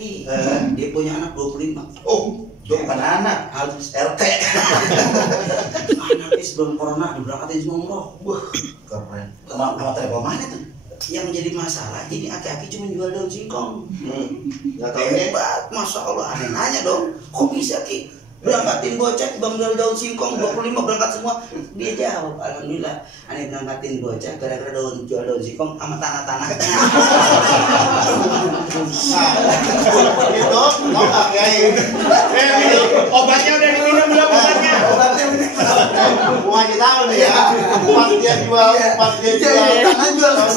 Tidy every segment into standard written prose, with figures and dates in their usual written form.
Aki. Dia punya anak 25. Oh, itu bukan anak, Harus RT. anaknya sebelum corona diberangkatin semua umroh. Wah, keren. Nama telepon mana tuh? Yang menjadi masalah, ini aki-aki cuma jual daun singkong. Nggak tahu ini. Hebat, masya Allah. Aneh nanya dong, kok bisa Ki? Berangkatin bocah, bang jual daun singkong 25 berangkat semua. Dia jawab, alhamdulillah. Aneh berangkatin bocah gara-gara jual daun singkong sama tanah-tanahnya. Nah, itu, tau nggak Kiai? Obatnya udah diminum belum obatnya? Gua ngasih tahu nih ya, pas dia jual tanah jual sama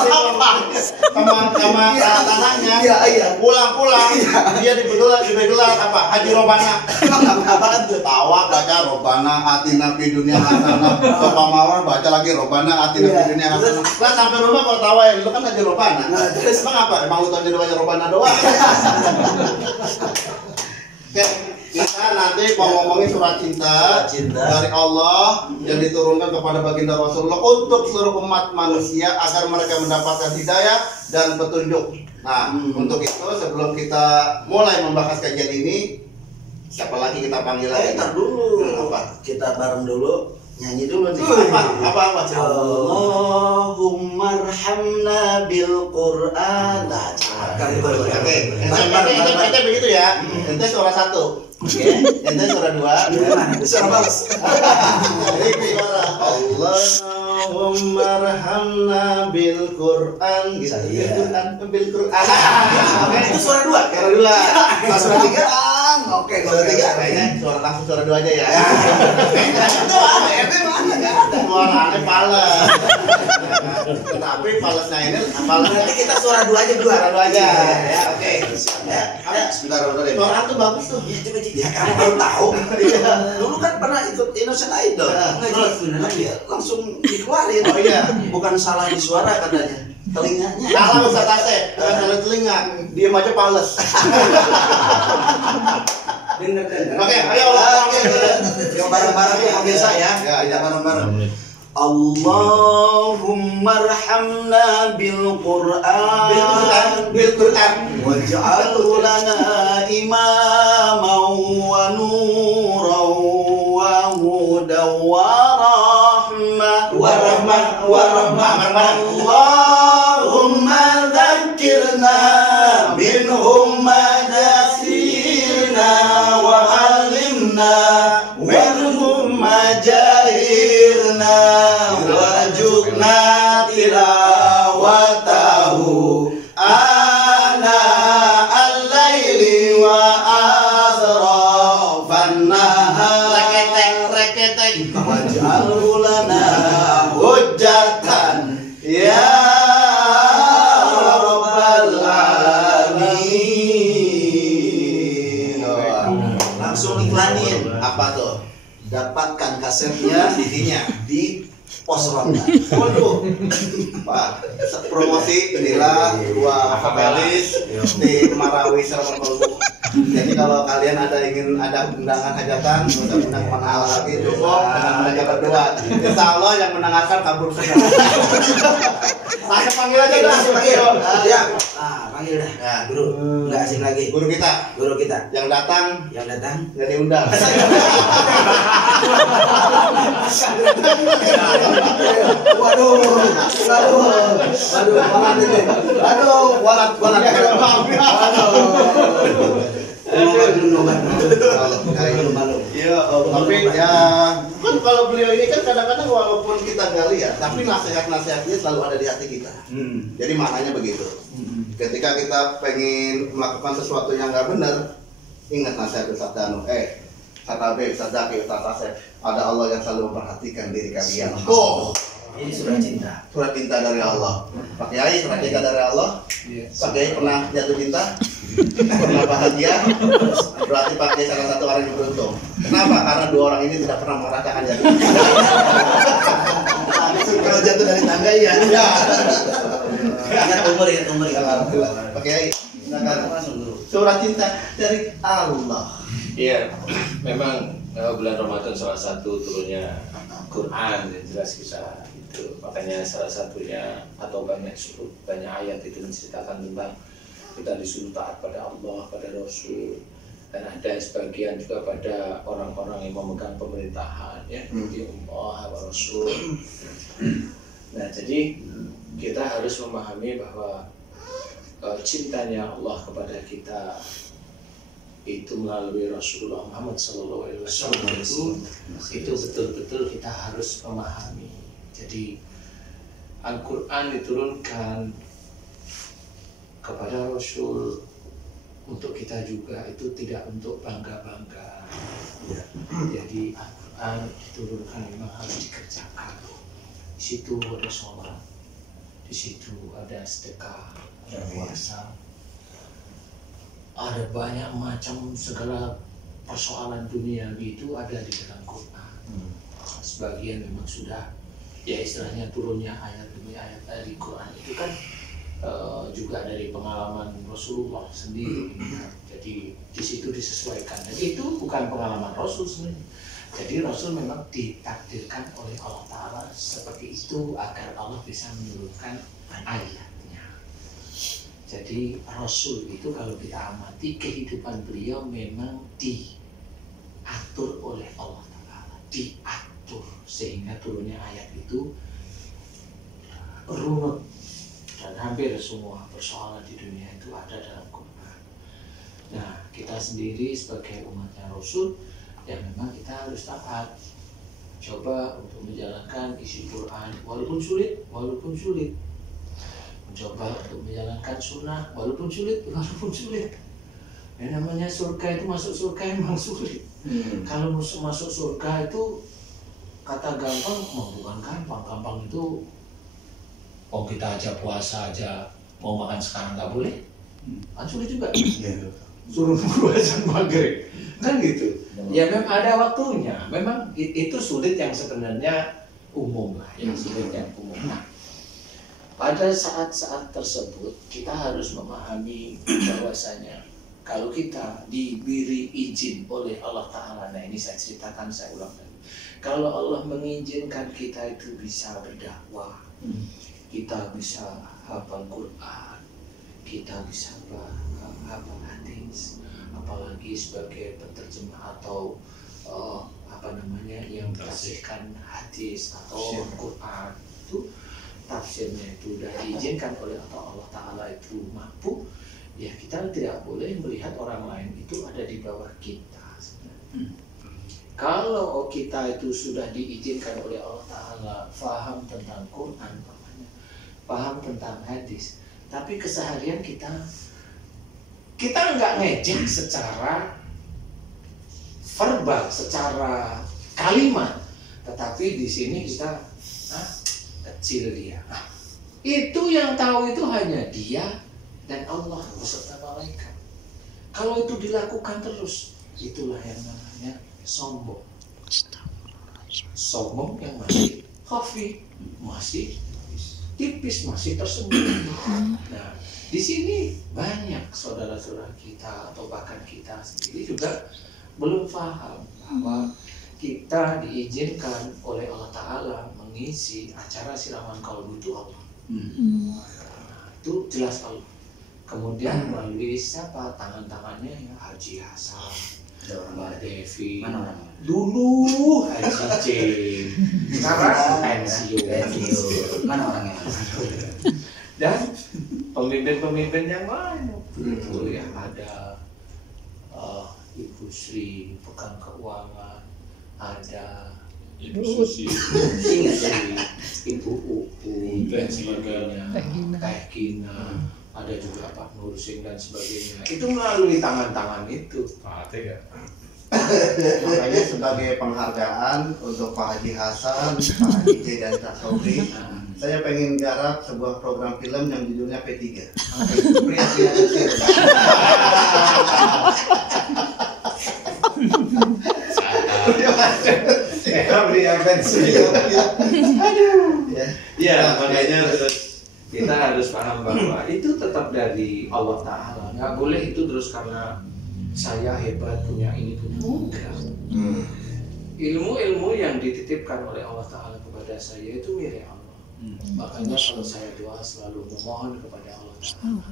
tanahnya, pulang dia dibegelar apa? Haji Robana. Apaan tuh? Tawa baca Robana atina fi dunia hasanah, sopa mawar baca lagi Robana atina fi dunia hasanah. Lah sampai rumah kalau tawa ya, lu kan Haji Robana. Terus emang apa? Emang lu tahu baca Robana doang? Oke, kita nanti mau ngomongin surat cinta dari Allah yang diturunkan kepada baginda Rasulullah untuk seluruh umat manusia agar mereka mendapatkan hidayah dan petunjuk. Nah, untuk itu sebelum kita mulai membahas kajian ini, siapa lagi kita panggil lagi? Ntar dulu. Apa? Kita bareng dulu, nyanyi dulu nih. Apa? Allahumma arhamna bil Qur'an. Oke, ente begitu ya. Ente suara 1. Oke, ente suara 2. Suara balas. Ini suara Allahumma arhamna bil Qur'an. Gitu. Bil Qur'an. Oke, Itu suara 2. suara 2. Suara 3. Oke, Suara 3 kayaknya langsung suara 2 aja ya. Itu ente mana enggak ada. Suara aneh pales. Tapi palesnya ini Nanti kita suara 2 aja, suara 2 aja. Ya, Oke. Ya, Sebentar deh. Suara tuh bagus tuh. ya coba ya kamu baru tahu. Dulu kan pernah ikut Indonesian Idol. Terus Dia langsung dikeluarin. Oh iya. Bukan salah di suara katanya. Telinganya. Salah Ustaz Asep, bukan salah telinga. Diam aja pales. Dengar. Oke, ayo. Yang bareng-bareng ya biasa ya. Ya, bareng-bareng. Allahumma arhamna bil Qur'an waj'alhu lana imaman wa nuran wa hudan wa rahmah Allahumma dhakkirna minhum ma nasina wa 'allimna minhum ma jahilna warjukna tilawatahu ana al-laili wa asrafan nahar reketek waj'alhu lana hujjatan ya rabbal alamin. Langsung iklanin Apa tuh? dapatkan kasetnya di pos ronda. Waduh. Pak, promosi inilah dua vokalis di Marawi Server Kolbu. Jadi kalau kalian ingin ada undangan hajatan, undang mana lagi cukup dengan mereka berdua. Insya Allah yang mendengarkan kabur semua. Langsung panggil aja dah. Ya. Panggil dah. Ya, Guru. Enggak asing lagi. Guru kita yang datang nggak diundang. Iya, tapi ya kan kalau beliau ini kan kadang-kadang walaupun kita nggak lihat, tapi nasihat-nasihatnya selalu ada di hati kita. Jadi maknanya begitu. Ketika kita pengen melakukan sesuatu yang nggak benar, ingat nasihat Ustaz Danu. Kata B, Ustaz Zaki, Ustaz Asep, ada Allah yang selalu memperhatikan diri kalian. Ini surat cinta. Surat cinta dari Allah. Pak Kiai, surat cinta dari Allah. Pak Kiai pernah jatuh cinta? Pernah bahagia? Berarti Pak Kiai salah satu orang yang beruntung. Kenapa? Karena dua orang ini tidak pernah merasakan jatuh cinta. Kalau jatuh dari tangga ya. Ingat umur. Pak Kiai, silakan langsung dulu. Surat cinta dari Allah. Iya, memang bulan Ramadan salah satu turunnya Quran, yang jelas kisah itu. Makanya salah satunya atau banyak ayat itu menceritakan tentang kita disuruh taat pada Allah, pada Rasul, dan ada sebagian juga pada orang-orang yang memegang pemerintahan, ya, di Allah wa Rasul. Nah, jadi kita harus memahami bahwa cintanya Allah kepada kita itu melalui Rasulullah Muhammad SAW itu betul-betul kita harus memahami. Jadi Al-Quran diturunkan kepada Rasul untuk kita juga, itu tidak untuk bangga-bangga. Jadi Al-Quran diturunkan memang harus dikerjakan. Di situ ada sholat, di situ ada sedekah, ada puasa, ada banyak macam segala persoalan duniawi itu ada di dalam Quran. Sebagian memang sudah, ya istilahnya turunnya ayat demi ayat dari Quran itu kan juga dari pengalaman Rasulullah sendiri. Jadi di situ disesuaikan. Dan itu bukan pengalaman Rasul sebenarnya. Jadi Rasul memang ditakdirkan oleh Allah Ta'ala seperti itu agar Allah bisa menurunkan ayatnya. Jadi Rasul itu kalau kita amati kehidupan beliau memang diatur oleh Allah Ta'ala, diatur sehingga turunnya ayat itu runut. Dan hampir semua persoalan di dunia itu ada dalam Quran. Nah, kita sendiri sebagai umatnya Rasul, ya memang kita harus taat. Coba untuk menjalankan isi Quran, walaupun sulit. Mencoba untuk menjalankan sunnah, walaupun sulit. Yang namanya surga itu, masuk surga memang sulit. Kalau masuk surga itu kata gampang, bukan gampang itu. Oh, kita aja puasa aja mau makan sekarang nggak boleh, kan sulit juga. Suruh nunggu azan maghrib, kan gitu. Ya memang ada waktunya. Memang itu sulit yang sebenarnya umum lah, yang sulit yang umum. Nah, pada saat-saat tersebut kita harus memahami bahwasanya kalau kita diberi izin oleh Allah Ta'ala, nah ini saya ceritakan, saya ulang lagi. Kalau Allah mengizinkan kita itu bisa berdakwah, kita bisa hafal Quran, kita bisa hafal hadis, apalagi sebagai penerjemah atau yang bersihkan hadis atau Quran, itu tafsirnya itu sudah diizinkan oleh Allah Ta'ala itu mampu, ya kita tidak boleh melihat orang lain itu ada di bawah kita. Kalau kita itu sudah diizinkan oleh Allah Ta'ala faham tentang Quran, paham tentang hadis, tapi keseharian kita nggak ngejek secara verbal, secara kalimat, tetapi di sini kita kecil dia. Itu yang tahu itu hanya dia dan Allah beserta malaikat. Kalau itu dilakukan terus, itulah yang namanya sombong. Sombong yang masih khafi, masih tipis, masih tersembunyi. Nah, di sini banyak saudara-saudara kita atau bahkan kita sendiri juga belum paham bahwa kita diizinkan oleh Allah Ta'ala mengisi acara siraman kalbu itu Allah. Nah, itu jelas Allah. Kemudian melalui siapa? Tangan-tangannya ya Haji Hasan, Mbak Devi, dulu Haji C, sekarang pensiun. Mana orangnya? Dan pemimpin-pemimpin yang lain itu ya ada Ibu Sri pegang keuangan, ada Ibu Susi, Ibu Upu dan sebagainya, Teh Gina, ada juga Pak Nursing dan sebagainya. Itu melalui tangan-tangan itu. Makanya sebagai penghargaan untuk Pak Haji Hasan, Pak Haji J dan Kak Sobri, saya pengen garap sebuah program film yang judulnya P3. Pria-pria kecil. Pria pensiun. Ya, makanya kita harus paham bahwa itu tetap dari Allah Ta'ala. Nggak boleh itu terus karena saya hebat punya ini punya. Enggak. Ilmu-ilmu yang dititipkan oleh Allah Ta'ala kepada saya itu milik Allah. Makanya kalau saya doa selalu memohon kepada Allah Ta'ala.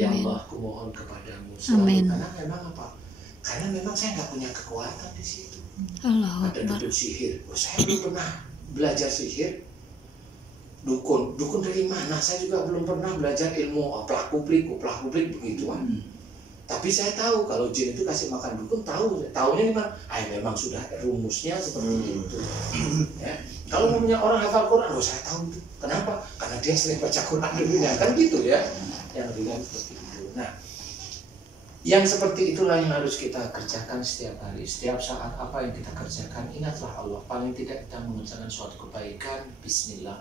Ya Allah, aku mohon kepadamu selalu. Karena memang apa? Karena memang saya nggak punya kekuatan di situ. Ada dukun sihir. Saya belum pernah belajar sihir. Dukun dari mana? Saya juga belum pernah belajar ilmu oplah kuplik begituan. Tapi saya tahu kalau jin itu kasih makan dukun, tahunya memang, memang sudah rumusnya seperti itu. Ya. Kalau namanya orang hafal Quran, saya tahu itu. Kenapa? Karena dia sering baca Quran dulunya, kan gitu ya. Yang bilang seperti itu. Nah, yang seperti itulah yang harus kita kerjakan setiap hari, setiap saat. Apa yang kita kerjakan, ingatlah Allah. Paling tidak kita mengerjakan suatu kebaikan, Bismillah.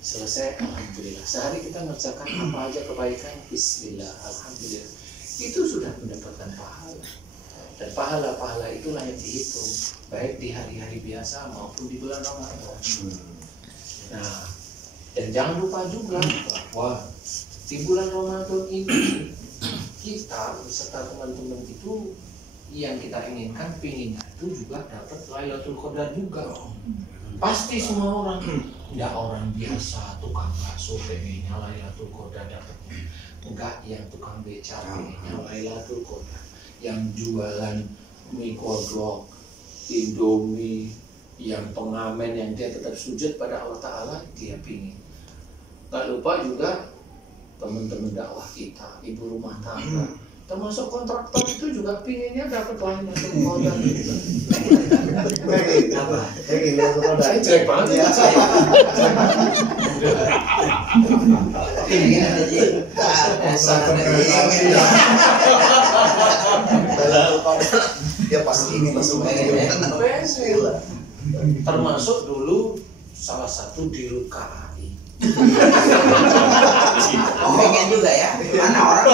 Selesai, alhamdulillah. Sehari kita mengerjakan apa aja kebaikan, Bismillah, alhamdulillah. Itu sudah mendapatkan pahala. Dan pahala-pahala itulah yang dihitung, baik di hari-hari biasa maupun di bulan Ramadan. Nah, dan jangan lupa juga bahwa di bulan Ramadan ini kita beserta teman-teman itu yang kita inginkan, pinginnya itu juga dapat Lailatul Qadar juga. Pasti semua orang, tidak orang biasa, tukang bakso pengennya Lailatul Qadar dapatnya. Enggak, yang tukang beca pengennya Lailatul Qadar. Yang jualan mie kodok, Indomie, yang pengamen yang dia tetap sujud pada Allah Ta'ala, dia pingin. Gak lupa juga teman-teman dakwah kita, ibu rumah tangga, termasuk kontraktor itu juga pinginnya dapat Lailatul Qadar. Saya jelek banget ya. Ya pasti ini langsung termasuk dulu salah satu di KAI. Pengen juga ya, mana orang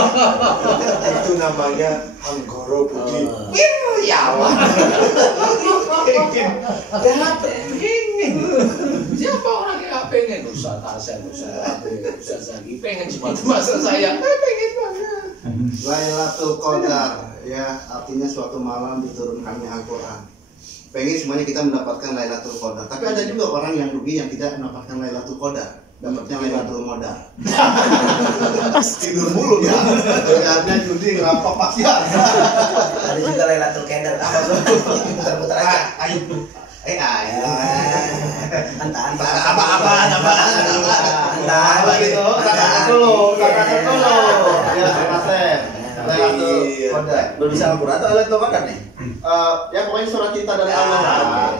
itu namanya Anggoro Budi. Ya Allah. Pengen. Siapa orang yang gak pengen? Ustaz Hasan, Ustaz Zaki pengen cuma masa saya pengen banget. Lailatul Qadar ya, artinya suatu malam diturunkannya Al-Quran. Pengen semuanya kita mendapatkan Lailatul Qadar. Tapi ada juga orang yang rugi yang tidak mendapatkan Lailatul Qadar, dapatnya Lailatul Modal. Tidur mulu ya. Kerjaannya judi, ngerampok pasti ada. ada juga Lailatul Qadar. Apa tuh? Putar-putar aja. Ayo. Antaan. Apa gitu? Katakan dulu. Ya, Mas. Lailatul Qadar. Belum bisa Al-Quran atau Lailatul Qadar nih? Ya pokoknya surat cinta dari Allah.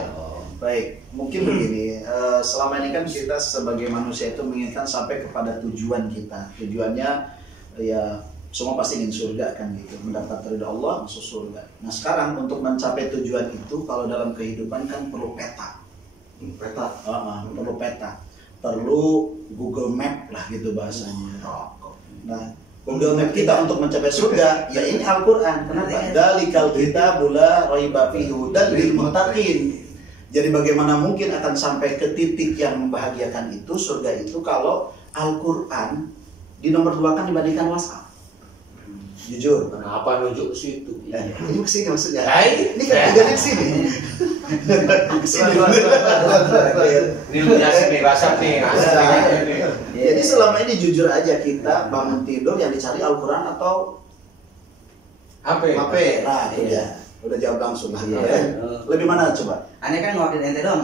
Baik, mungkin begini, selama ini kan kita sebagai manusia itu menginginkan sampai kepada tujuan kita. Tujuannya ya semua pasti ingin surga kan gitu, mendapat ridha Allah, masuk surga. Nah sekarang untuk mencapai tujuan itu, kalau dalam kehidupan kan perlu peta. Perlu peta, perlu Google Map lah gitu bahasanya. Nah Google Map kita untuk mencapai surga, ya ini Al-Quran. Kenapa? Dalikal kitabul la raiba fihi hudan lil muttaqin. Jadi bagaimana mungkin akan sampai ke titik yang membahagiakan itu, surga itu, kalau Al-Quran di nomor 2 kan dibandingkan WhatsApp. Jujur. Kenapa nunjuk ke situ? Ini kesini maksudnya. Ini kan tidak di sini. Ini biasa nih, WhatsApp nih. Jadi selama ini jujur aja, kita bangun tidur yang dicari Al-Quran atau HP? Nah itu ya. Udah jawab langsung. Lebih mana coba? Aneh kan ngewakil ente doang.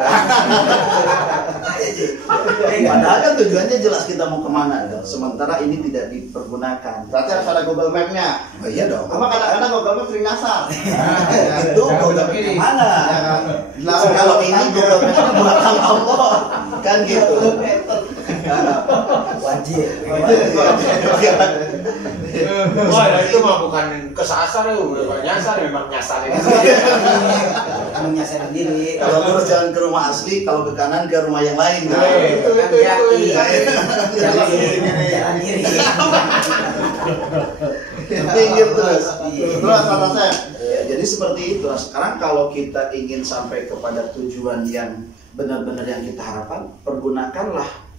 Padahal kan tujuannya jelas kita mau kemana. Sementara ini tidak dipergunakan. Berarti harus ada Google Map-nya. Oh, iya dong. Sama kadang-kadang Google Map sering nyasar. Itu Google Map mana? Kalau ini Google Map buatan Allah. Kan gitu. Wajib. Wah, itu mah bukan kesasar ya, udah nyasar, memang nyasar ya. Kamu nyasar sendiri. Kalau lurus jalan ke rumah asli, kalau ke kanan ke rumah yang lain. Itu. Jalan kiri. Pinggir terus. Terus kata saya. Ya, jadi seperti itu. Sekarang kalau kita ingin sampai kepada tujuan yang benar-benar yang kita harapkan, pergunakanlah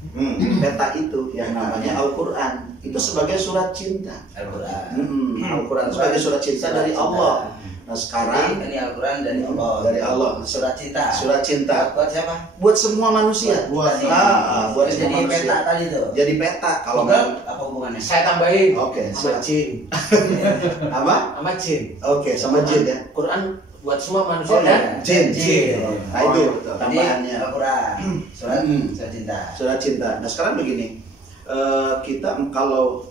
peta itu yang namanya Al-Quran. Itu sebagai surat cinta. Al-Quran sebagai surat cinta dari Allah. Nah sekarang ini Al-Quran dari Allah. Dari Allah. Surat cinta. Surat cinta. Buat siapa? Buat semua manusia. Buat buat semua jadi manusia. peta tadi tuh. Jadi peta. Kalau Google apa hubungannya? Saya tambahin. Oke. Sama jin. Apa? Sama jin. Oke, sama jin ya. Quran buat semua manusia dan Jin. Nah itu Jadi tambahannya. Al-Quran. Surat cinta. Surat cinta. Nah sekarang begini, kita kalau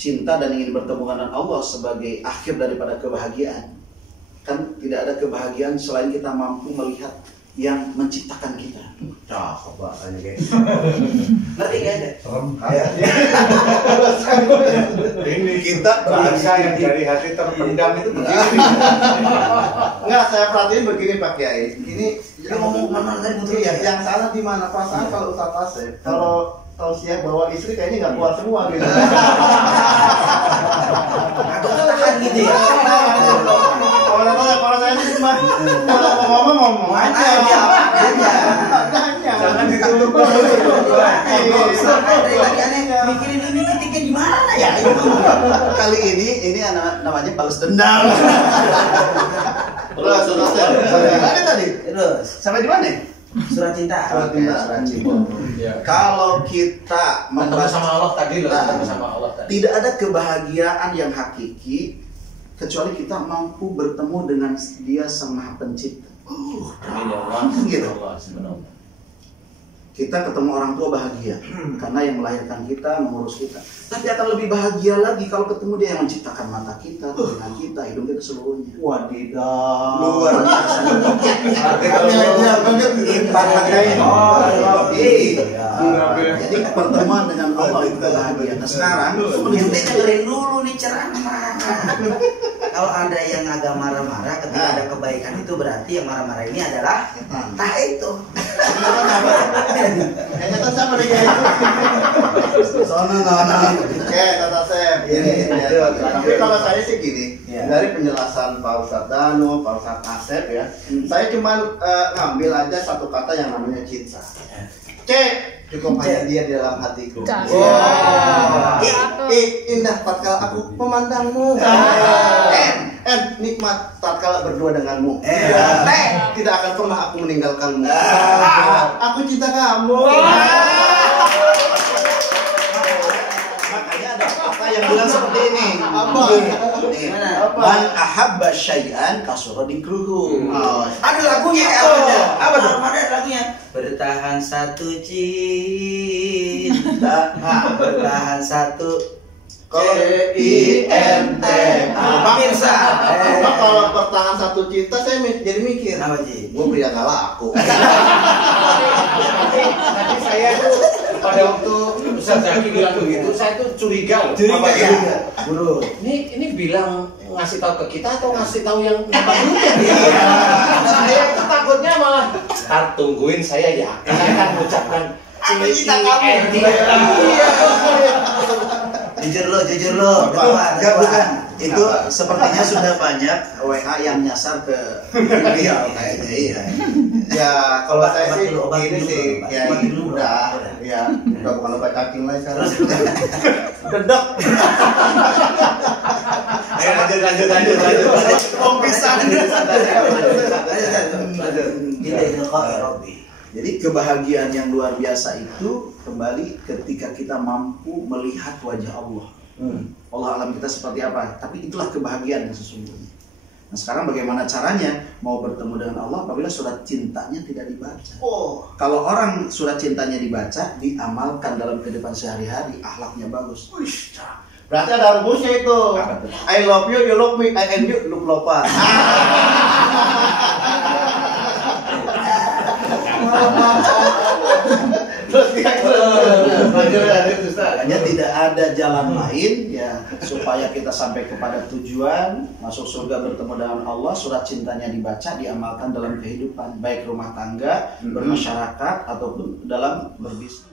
cinta dan ingin bertemu dengan Allah sebagai akhir daripada kebahagiaan, kan tidak ada kebahagiaan selain kita mampu melihat yang menciptakan kita. Cakep bahasanya kayak. Ngerti kan? Ini Kita bahasa yang dari hati terpendam itu begini. Enggak, saya perhatiin begini Pak Kiai. Ini Dia ngomong mana tadi betul iya, ya? yang salah di mana perasaan kalau Ustaz Asep kalau tausiah bawa istri kayaknya nggak kuat semua gitu. Atau tahan gitu ya? Kalau saya sih cuma kalau mau ngomong aja. Jangan ditutup Mikirin ini titiknya di mana ya? kali ini namanya balas dendam. Terus Mana tadi? Terus Sampai di mana? surat cinta. Surat cinta. Kalau kita Ketemu membaca sama Allah tadi loh. Nah. Ketemu sama Allah tadi. tidak ada kebahagiaan yang hakiki kecuali kita mampu bertemu dengan Dia Sang Maha Pencipta. Amin ya Allah. Gitu. Subhanallah. Kita ketemu orang tua bahagia karena yang melahirkan kita, mengurus kita. Tapi akan lebih bahagia lagi kalau ketemu Dia yang menciptakan mata kita, telinga kita, hidung kita seluruhnya. wadidaw. Luar biasa. Jadi pertemuan dengan Allah itu bahagia. Nah sekarang Ente dengerin dulu nih ceramah. Kalau ada yang agak marah-marah ketika ada kebaikan itu berarti yang marah-marah ini adalah entah itu. Kayaknya kan sama nih kayak. Tata Asep. Tapi kalau saya sih gini, dari penjelasan Pak Ustadz Dano, Pak Ustadz Asep ya, saya cuma ngambil aja satu kata yang namanya cinta. Cukup hanya dia di dalam hatiku. Indah tatkala aku memandangmu. Nikmat tatkala berdua denganmu. Tidak akan pernah aku meninggalkanmu. Aku cinta kamu. makanya ada kata yang bilang seperti ini. Apa? Man ahabba syai'an kasura dikruhu. Ada lagunya apa tuh? Ada lagunya. Bertahan satu cinta, bertahan satu CINTA. Pemirsa. Kalau bertahan satu cinta saya jadi mikir. Apa sih? Gue pria gak laku. Tapi saya tuh pada waktu Ustaz Zaki bilang begitu, saya tuh curiga loh. Curiga Apa ya? curiga? Bro. Ini bilang ngasih tahu ke kita atau ngasih tahu yang nembaknya? Saya tuh takutnya malah ntar tungguin saya ya. Saya akan mengucapkan Apa cinta kamu? Jujur lo. Enggak, bukan. Itu sepertinya sudah banyak WA yang nyasar ke beliau kayaknya. Iya. Ya kalau saya sih Obat ini dulu, sih Pak. ya Obat dulu, udah Pak. ya udah bukan obat cacing lagi sekarang. Dedok. lanjut. Jadi kebahagiaan yang luar biasa itu kembali ketika kita mampu melihat wajah Allah. Allah alam kita seperti apa, tapi itulah kebahagiaan yang sesungguhnya. Nah sekarang bagaimana caranya mau bertemu dengan Allah apabila surat cintanya tidak dibaca? Kalau orang surat cintanya dibaca, diamalkan dalam kehidupan sehari-hari, akhlaknya bagus. Berarti ada rumusnya itu. Apa tuh? I love you, you love me, I and you, look lopan. Makanya tidak ada jalan lain ya supaya kita sampai kepada tujuan masuk surga bertemu dengan Allah. Surat cintanya dibaca, diamalkan dalam kehidupan baik rumah tangga, bermasyarakat ataupun dalam berbisnis.